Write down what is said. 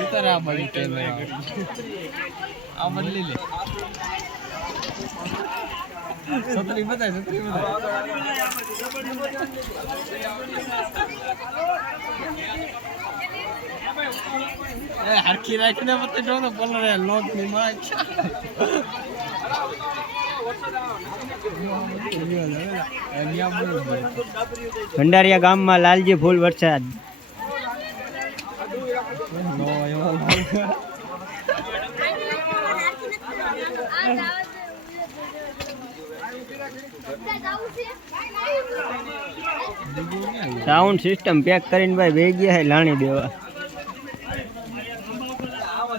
ઉતર બળી કેમેરા આ બદલી લે છત્રી બતાય. હરખી રાખીને પછી જો ને પલરે લોકની બરોબર ભંડારિયા ગામમાં લાલજી ફૂલ વરસાદ. સાઉન્ડ સિસ્ટમ પેક કરીને ભાઈ બે ગયા લાણી દેવા.